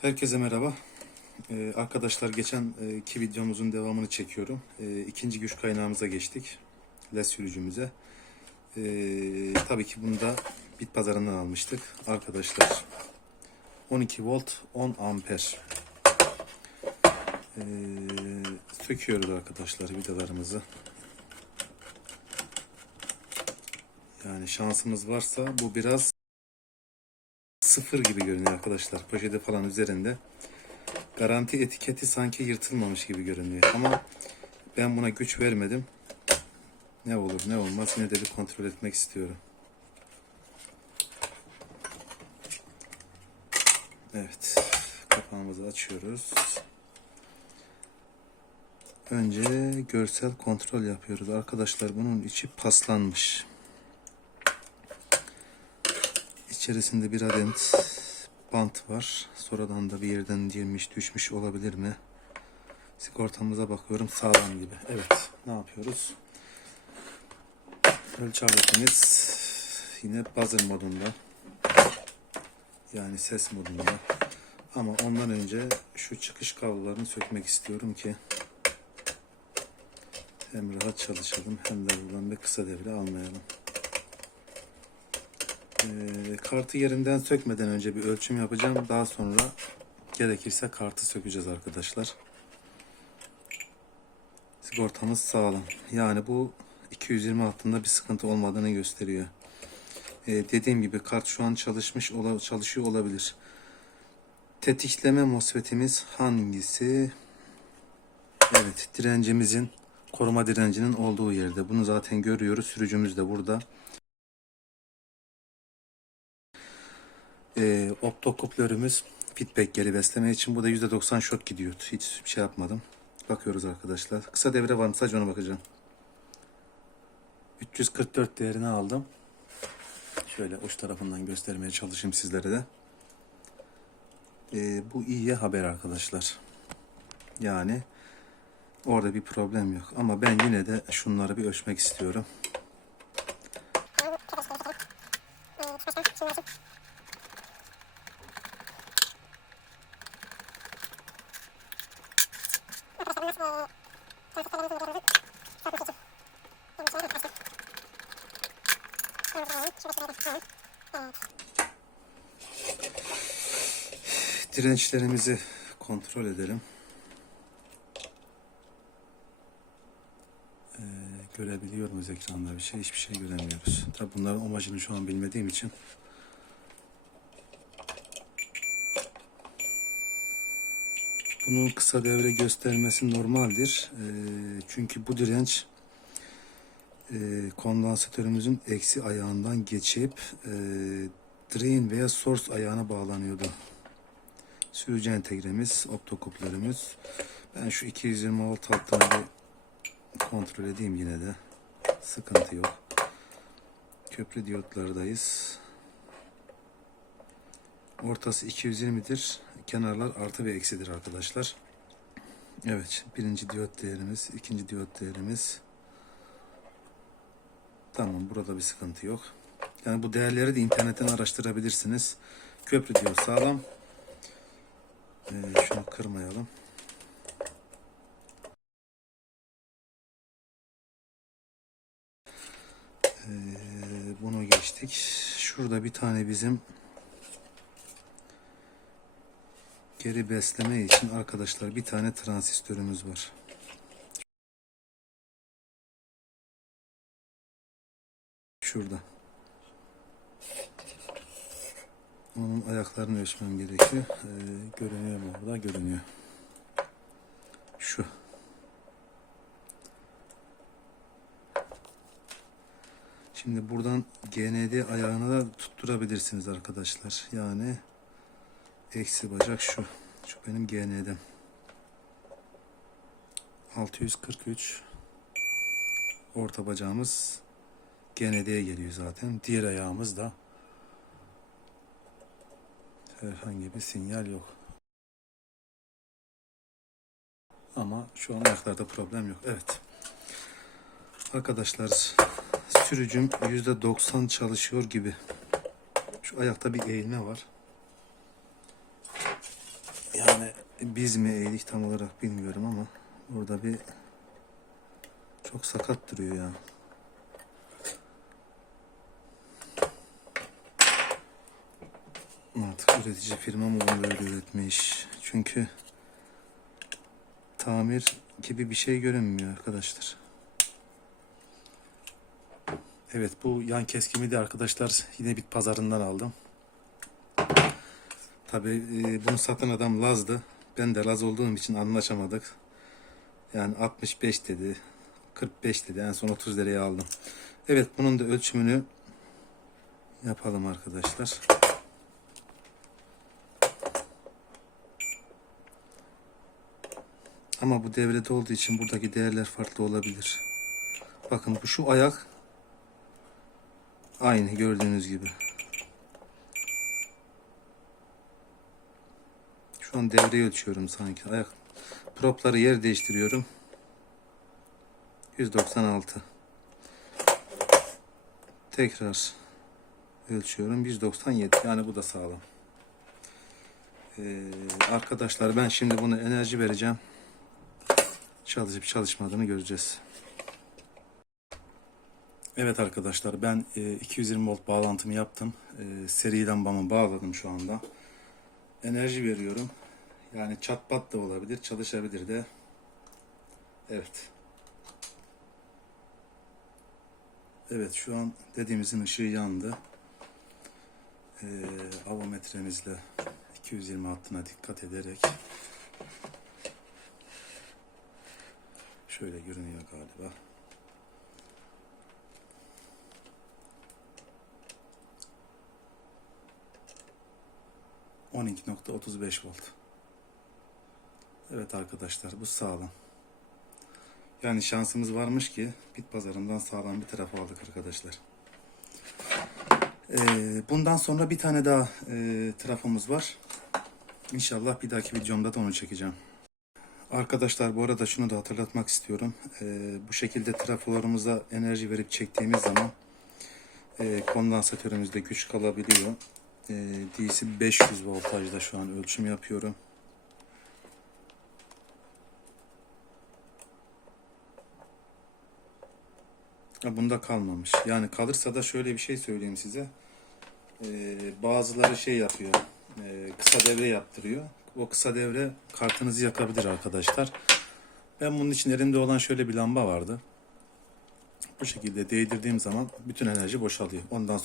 Herkese merhaba. Ee, arkadaşlar geçen e, iki videomuzun devamını çekiyorum. Ee, ikinci güç kaynağımıza geçtik. LED sürücümüze. Ee, tabii ki bunu da bit pazarından almıştık. Arkadaşlar 12 volt 10 amper. Ee, söküyoruz arkadaşlar vidalarımızı. Yani şansımız varsa bu biraz sıfır gibi görünüyor arkadaşlar. Poşeti falan üzerinde. Garanti etiketi sanki yırtılmamış gibi görünüyor. Ama ben buna güç vermedim. Ne olur ne olmaz yine de bir kontrol etmek istiyorum. Evet. Kapağımızı açıyoruz. Önce görsel kontrol yapıyoruz. Arkadaşlar bunun içi paslanmış. İçerisinde bir adet bant var. Sonradan da bir yerden girmiş, düşmüş olabilir mi? Sigortamıza bakıyorum sağlam gibi. Evet, ne yapıyoruz? Ölçü aletimiz yine buzzer modunda. Yani ses modunda. Ama ondan önce şu çıkış kablolarını sökmek istiyorum ki hem rahat çalışalım hem de buradan bir kısa devre almayalım. Ee, kartı yerinden sökmeden önce bir ölçüm yapacağım. Daha sonra gerekirse kartı sökeceğiz arkadaşlar. Sigortamız sağlam. Yani bu 220 altında bir sıkıntı olmadığını gösteriyor. Ee, dediğim gibi kart şu an çalışmış ola- çalışıyor olabilir. Tetikleme MOSFET'imiz hangisi? Evet, direncimizin koruma direncinin olduğu yerde. Bunu zaten görüyoruz. Sürücümüz de burada. E, optokuplörümüz feedback geri besleme için bu da %90 short gidiyor. Hiç bir şey yapmadım. Bakıyoruz arkadaşlar. Kısa devre var mı? Sadece ona bakacağım. 344 değerini aldım. Şöyle uç tarafından göstermeye çalışayım sizlere de. E, bu iyiye haber arkadaşlar. Yani orada bir problem yok. Ama ben yine de şunları bir ölçmek istiyorum. Dirençlerimizi kontrol edelim. Ee, görebiliyor muyuz ekranda bir şey? Hiçbir şey göremiyoruz. Tabi bunların amacını şu an bilmediğim için bunun kısa devre göstermesi normaldir. Ee, çünkü bu direnç e, kondansatörümüzün eksi ayağından geçip e, drain veya source ayağına bağlanıyordu. Sürücü entegremiz, optokuplarımız. Ben şu 226 alttan bir kontrol edeyim yine de. Sıkıntı yok. Köprü diyotlardayız. Ortası 220'dir. Kenarlar artı ve eksidir arkadaşlar. Evet. Birinci diyot değerimiz, ikinci diyot değerimiz. Tamam. Burada bir sıkıntı yok. Yani bu değerleri de internetten araştırabilirsiniz. Köprü diyot sağlam. Ee, şunu kırmayalım. Ee, bunu geçtik. Şurada bir tane bizim geri besleme için arkadaşlar bir tane transistörümüz var. Şurada. Onun ayaklarını ölçmem gerekiyor. Ee, görünüyor mu burada? Görünüyor. Şu. Şimdi buradan GND ayağını da tutturabilirsiniz arkadaşlar. Yani eksi bacak şu. Şu benim GND'm. 643 orta bacağımız GND'ye geliyor zaten. Diğer ayağımız da herhangi bir sinyal yok. Ama şu an ayaklarda problem yok. Evet. Arkadaşlar sürücüm %90 çalışıyor gibi. Şu ayakta bir eğilme var. Yani biz mi eğilik tam olarak bilmiyorum ama burada bir çok sakat duruyor ya. Artık üretici firma mı bunu böyle üretmiş? Çünkü tamir gibi bir şey görünmüyor arkadaşlar. Evet bu yan keskimi de arkadaşlar yine bit pazarından aldım. Tabi bunu satan adam Laz'dı. Ben de Laz olduğum için anlaşamadık. Yani 65 dedi. 45 dedi. En son 30 liraya aldım. Evet bunun da ölçümünü yapalım arkadaşlar. Ama bu devrede olduğu için buradaki değerler farklı olabilir. Bakın bu şu ayak aynı gördüğünüz gibi. Şu an devreyi ölçüyorum sanki. Ayak propları yer değiştiriyorum. 196. Tekrar ölçüyorum. 197. Yani bu da sağlam. Ee, arkadaşlar ben şimdi bunu enerji vereceğim. Çalışıp çalışmadığını göreceğiz. Evet arkadaşlar ben e, 220 volt bağlantımı yaptım. E, seri lambamı bağladım şu anda. Enerji veriyorum. Yani çat pat da olabilir, çalışabilir de. Evet. Evet şu an dediğimizin ışığı yandı. E, avometremizle 220 hattına dikkat ederek şöyle görünüyor galiba. ...12.35 volt. Evet arkadaşlar bu sağlam. Yani şansımız varmış ki bit pazarından sağlam bir taraf aldık arkadaşlar. Ee, bundan sonra bir tane daha e, trafomuz var. İnşallah bir dahaki videomda da onu çekeceğim. Arkadaşlar bu arada şunu da hatırlatmak istiyorum. Ee, bu şekilde trafolarımıza enerji verip çektiğimiz zaman e, kondansatörümüzde güç kalabiliyor. E, DC 500 voltajda şu an ölçüm yapıyorum. Ha, bunda kalmamış. Yani kalırsa da şöyle bir şey söyleyeyim size. Ee, bazıları şey yapıyor. e, kısa devre yaptırıyor. O kısa devre kartınızı yakabilir arkadaşlar. Ben bunun için elimde olan şöyle bir lamba vardı. Bu şekilde değdirdiğim zaman bütün enerji boşalıyor. Ondan sonra